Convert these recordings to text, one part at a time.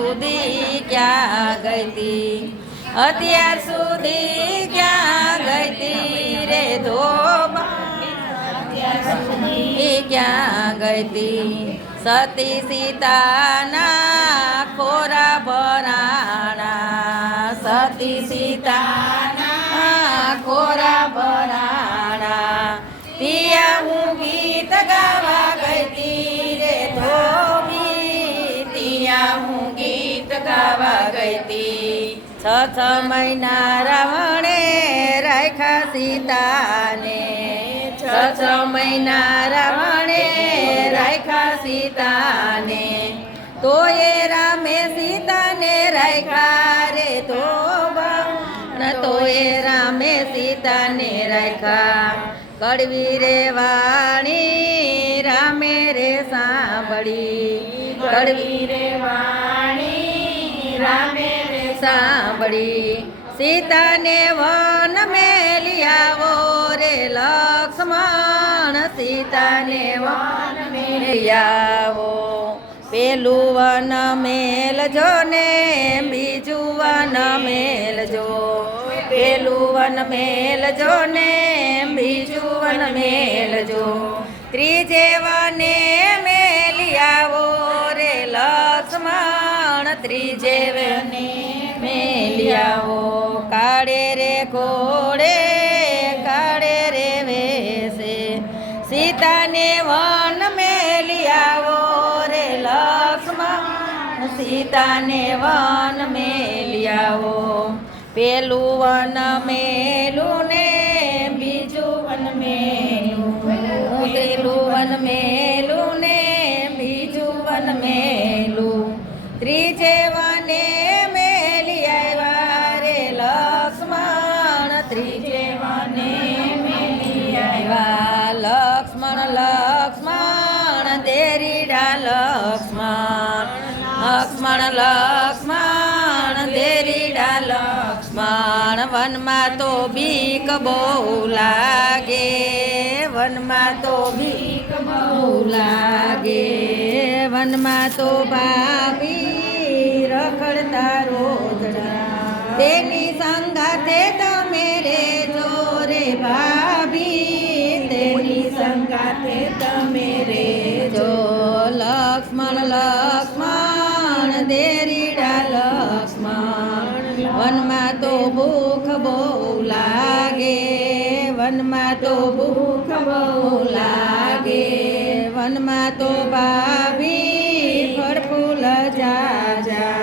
સુધી ક્યાં ગઈતી અત્યાર સુધી ક્યાં ગઈતી રે ધોબા અત્યાર સુધી ક્યાં ગઈતી સતી સીતાના ખોરા ભરાણા સતી સીતાના ખોરા ભરાણા તિયા હું ગીત ગાવા ગઈતી રે ધોબી તિયા હું ગીત ગાવા ગઈતી છ મહિના રાવણે રાખ્યા સીતાને છ મહિના રાવણે રાખ્યા સીતાને તો એ રામે સીતાને રાખ્યા રે ધોબા તો એ રામે સીતાને રાખ્યા કડવી રે વાણી રામે રે સાંભળી કડવી રે વાણી રામે રે સાંભળી સીતાને વન મેલી આવો રે લક્ષ્મણ સીતાને વન મેલી આવો પેલું વન મેલજો ને બીજું વન મેલજો પેલું વન મેલજો ને બીજું વન મેલજો ત્રીજે વને મેલી આવો રે લક્ષ્મણ ત્રીજે વને મેલી આવો કાળે રે ઘોડે કાળે રે વેશે સીતાને વન મેલી આવો રે લક્ષ્મણ સીતાને વન મેલી આવો પેલું વન મેલું ને બીજું વન મેલું પેલું વન મેલું ને બીજું વન મેલું ત્રીજે વને મેલી આવ્યા રે લક્ષ્મણ ત્રીજે વને મેલી આવ્યા લક્ષ્મણ લક્ષ્મણ દેરીડા લક્ષ્મણ લક્ષ્મણ લક્ષ્મણ દેરીડા લક્ષ્મણ વનમાં તો બીક બહુ લાગે વનમાં તો બીક બહુ લાગે વનમાં તો ભાભી રખડતા રોજડા તેની સંગાથે તમે રે જોરે ભાભી તેની સંગાથે તમે રે જો લક્ષ્મણ લક્ષ્મણ દેરીડા લક્ષ્મણ વનમાં તો ભૂખ બહુ લાગે વનમાં તો ભૂખ બહુ લાગે વનમાં તો ભાભી ફળફૂલ જાજા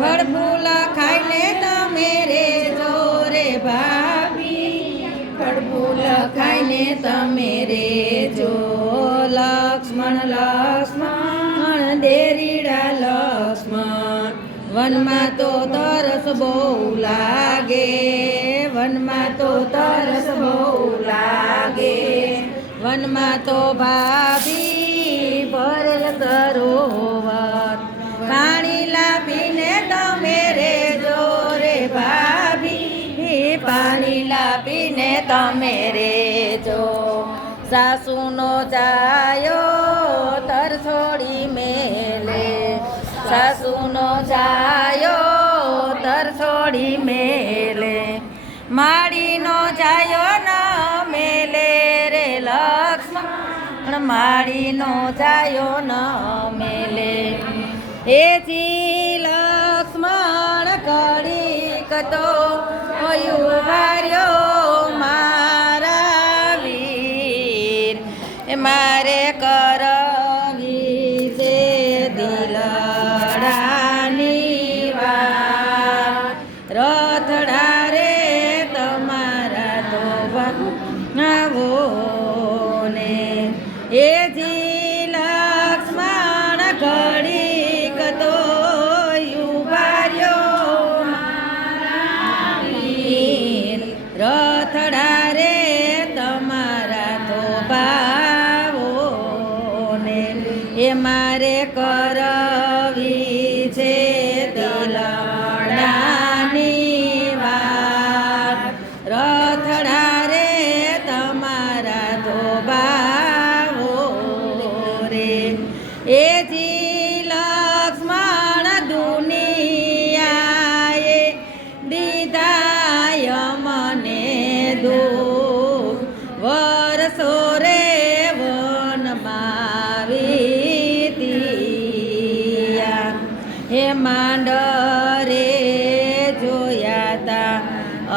ફળફૂલ ખાઈને તમે રે જોરે ભાભી ફળફૂલ ખાઈને તમે રે જો લક્ષ્મણ લક્ષ્મણ દેરીડા લક્ષ્મણ વનમાં તો તરસ બહુ લાગે વનમાં તો તરસ બહુ લાગે વનમાં તો ભાભી ભરેલ સરોવર પાણી લાવીને તમે રે જોરે ભાભી પાણી લાવીને તમે રે જો સાસુનો જાયો તર છોડી મેલે સાસુનો જાયો તર છોડી મેલે માડીનો જાયો ન મેલે રે લક્ષ્મણ માડીનો જાયો ન મેલે એથી લક્ષ્મણ કડીક તો ઉભાર્યો મારા વીર મારે કરવી છે દિલડાની વાત રથડા રે તમારા તો બનાવો ને એથી લક્ષ્મણ ઘડીક તો ઉભાર્યો મારા વીર રથડા રે તમારા તો ભાવો હે માંડરે જોયા તા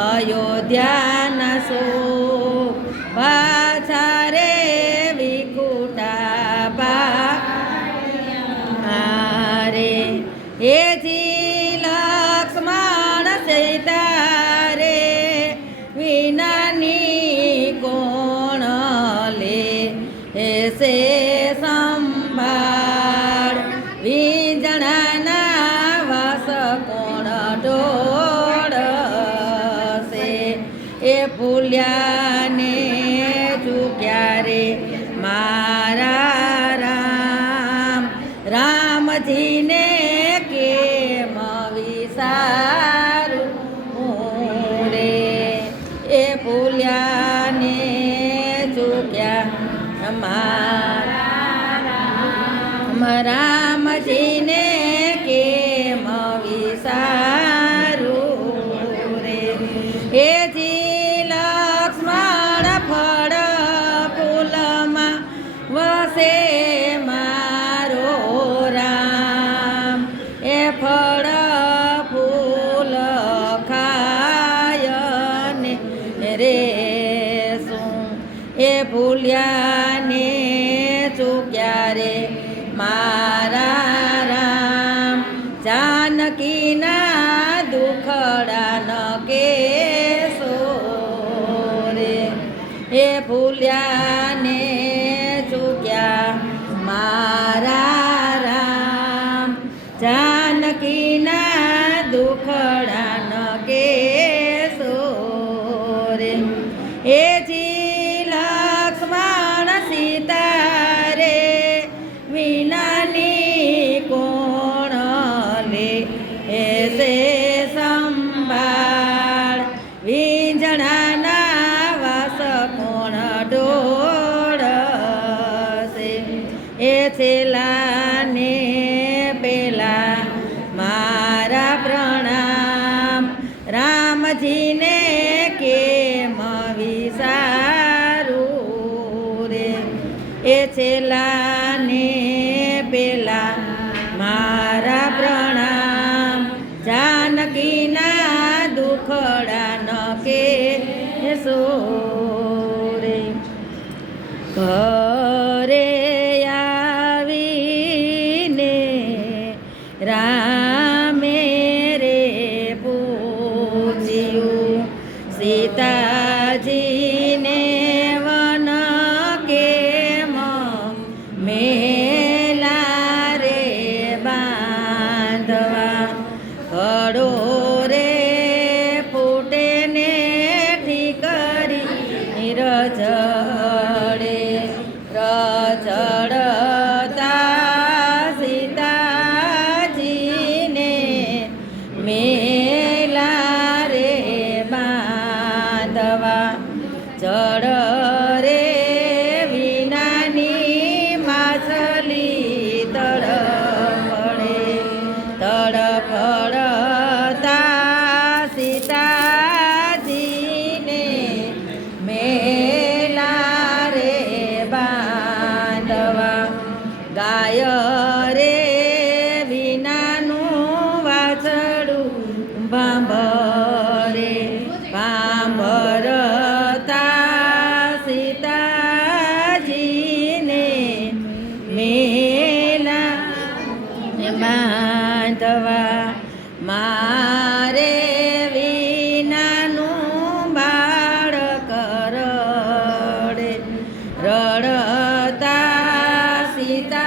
અયોધ્યાના સુખ પાછા રે વિકુટા પારે હેજી લક્ષ્મણ સીતા રે વિનાની કોણ લે એસે સંભાળ વીંજણાના વાસ કોણ ઢોળશે એ ભૂલ્યાને ચૂક્યા રે મારા રામ રામજીને કેમ વિસારું રે એ ભૂલ્યાને ચૂક્યા મારા રામજીને કેમ વિસારું રે હેજી લક્ષ્મણ ફળ ફૂલમાં વસે મારો રામ એ ફળ ફૂલ ખાયને રે શું એ ભૂલ્યાને ચૂક્યા રે મારા રામ જાનકીના દુખડા ન કેસો રે એ ભૂલ્યાને ચૂક્યા મારા રામ જાનકીના દુખડા ન કેસો રે એ જી લક્ષ્મણ સીતા રે વિનાની કોણ લે એસે સંભાળ વીંજણાના વાસ કોણ ઢોળશે એ છેલ્લાને પેલા મારા પ્રણામ રામજીને કેમ વિસારું રે એ છેલ્લાને પેલા મારા પ્રણામ જાનકીના દુખડા ન કેસો રે ઘરે આવીને રામે રે પૂછ્યું સીતાજીને વન કેમ મેલા રે બાંધવા ઘડો રે ફૂટે ને ઠીકરી રજડે રજડતા સીતાજીને મેલા રે બાંધવા જડ રે વિનાની માછલી તડફડતા સીતાજીને મેલા રે બાંધવા ગાય રે વિનાનું વાછડું ભાંભરે ભાંભરતા સીતાજીને મેલા બાંધવા મારે વિનાનું બાળક રડે રડતા સીતાજીને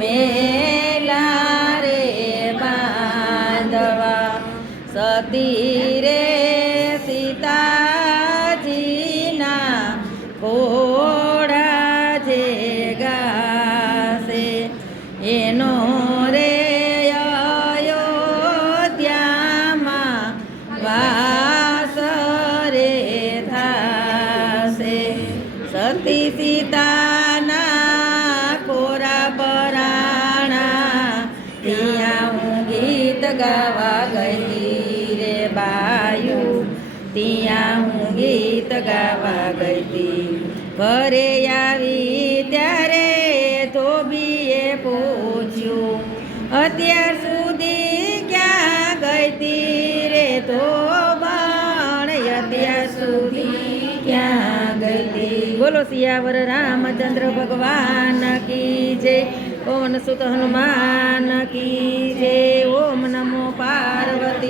મેલા રે બાંધવા સતી રે સીતાજીના ઘોડા જે ગાશે એનો રે અયોધ્યામાં વાસ રે થાશે સતી સીતાના કોરા પરાણા ત્યાં હું ગીત ગાવા ગઈ રે બાયુ ત્યાં હું ગીત ગાવા ગઈ ઘરે આવી ત્યારે ધોબીએ પૂછ્યું અત્યાર સુધી ક્યાં ગઈ તી રે તો બાણ અત્યાર સુધી ક્યાં ગઈ તી બોલો સિયાવર રામચંદ્ર ભગવાન કી જય પવન સુત હનુમાન કી જય ઓમ નમો પાર્વતી